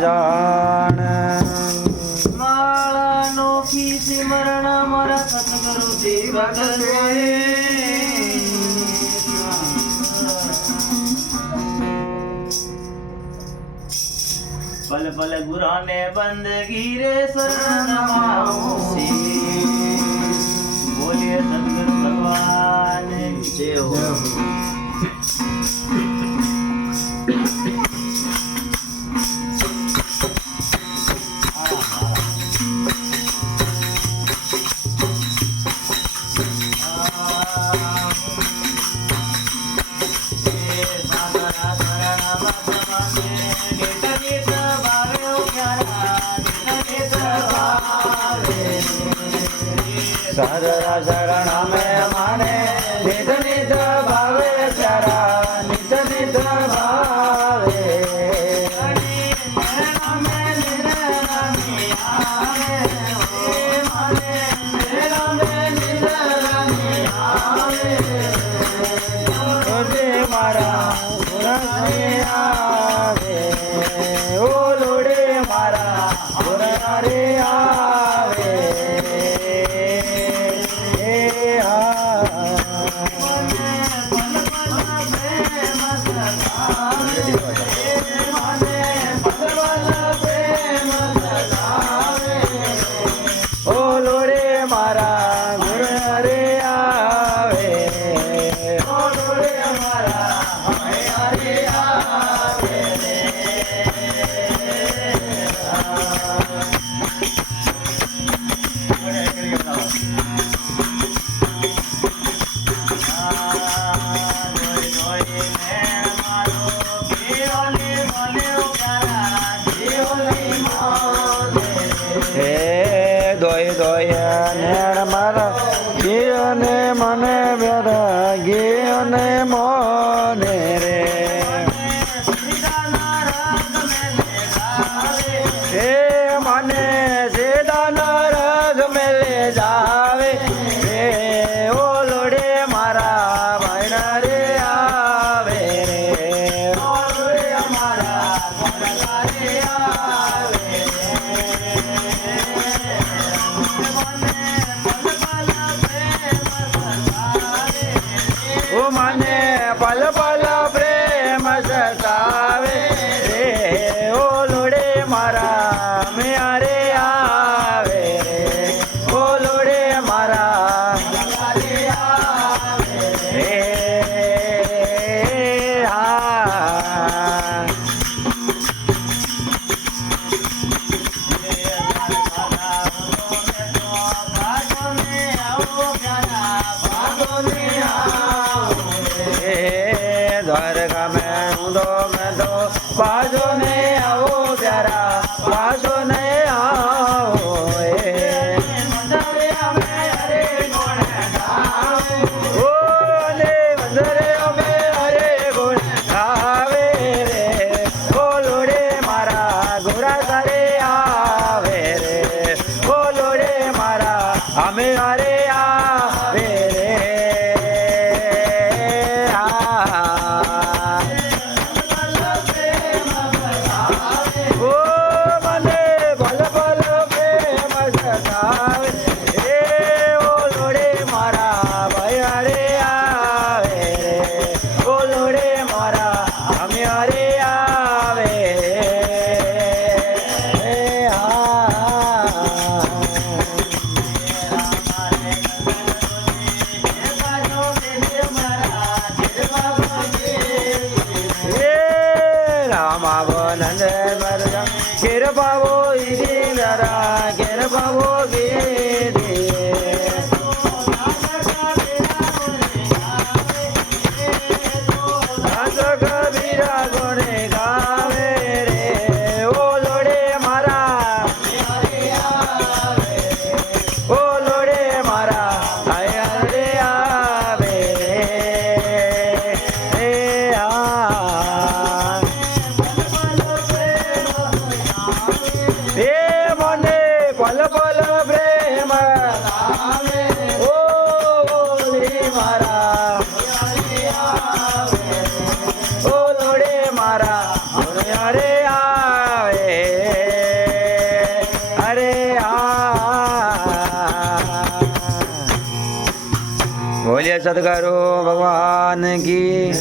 જાણ માળાનો ખી સિમરણ મારા સતગુરુ દેવ પલ પલ ગુરાને બંદગી રે શરણ બોલીએ સદગુરુ ભગવાન જય હો. સારા શરણ મેં માને નિજ નિજ ભાવે સારા નિજ નિજ ભાવે મારા આવે ઓ લોડે મારા રે આવે દોય દોય નેણ મારા ગીને મને બેરા ગીને મોને રે હે મને સીધા રગ મેલે જાવે હે ઓ લોડે મારા ભાઈના રે આવે રે ઓ લોડે મારા ભાઈના રે આવે ઓ મને પલ પલ પ્રેમ સતાવે રે ઓ લોડે મારા મેરે આવે રે ઓ લોડે મારા રે હા દ્વારકા મેં દો બાજો ને આવો પ્યારા બાજો ને આવો મંદરે અમે હરે ગુણ ગાવે રે ઓ લોડે મારા ગોરા તારે આવે રે ઓ લોડે મારા અમે હરે આવે રે Get a babo, eating that, get a babo, get પલ પલ પ્રેમ અરે આવે અરે બોલીએ સદગુરુ ભગવાન કી